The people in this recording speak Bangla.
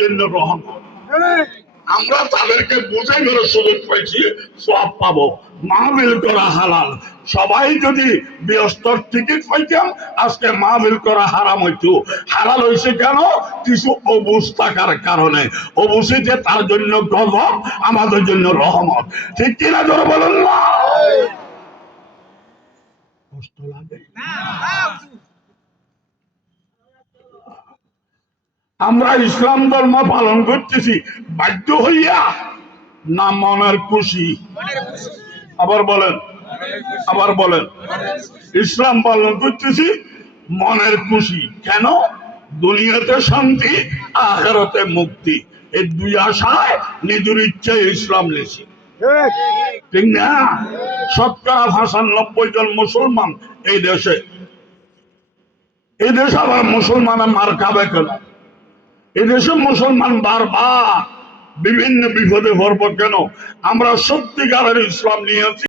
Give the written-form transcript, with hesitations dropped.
জন্য রহমত। আমরা তাদেরকে বুঝে গেলে সুযোগ পাইছি, সব পাবো। মাহফিল করা হালাল। সবাই যদি ব্যস্তর টিকিট পাইতাম, আজকে মাহফিল করা হারাম হইতো। হালাল হয়েছে কেন? কিছু অবুঝ থাকার কারণে। অবুঝিতে তার জন্য গজব, আমাদের জন্য রহমত। ঠিক কিনা ধরে বলুন না? কষ্ট লাগে? আমরা ইসলাম ধর্ম পালন করতেছি বাধ্য হইয়া না মনের খুশি? আবার বলেন, আবার বলেন। ইসলাম পালন করতেছি মনের খুশি। কেন? দুনিয়াতে শান্তি, আখিরাতে মুক্তি। এই দুই আশায় নিজের ইচ্ছায় ইসলাম লেছি, ঠিক না? ৯৫% জন মুসলমান এই দেশে। এই দেশে আবার মুসলমানের মার খাবে কেন? এদেশে মুসলমান বারবার বিভিন্ন বিপদে পড়ব কেন? আমরা সত্যিকারের ইসলাম নিয়েছি।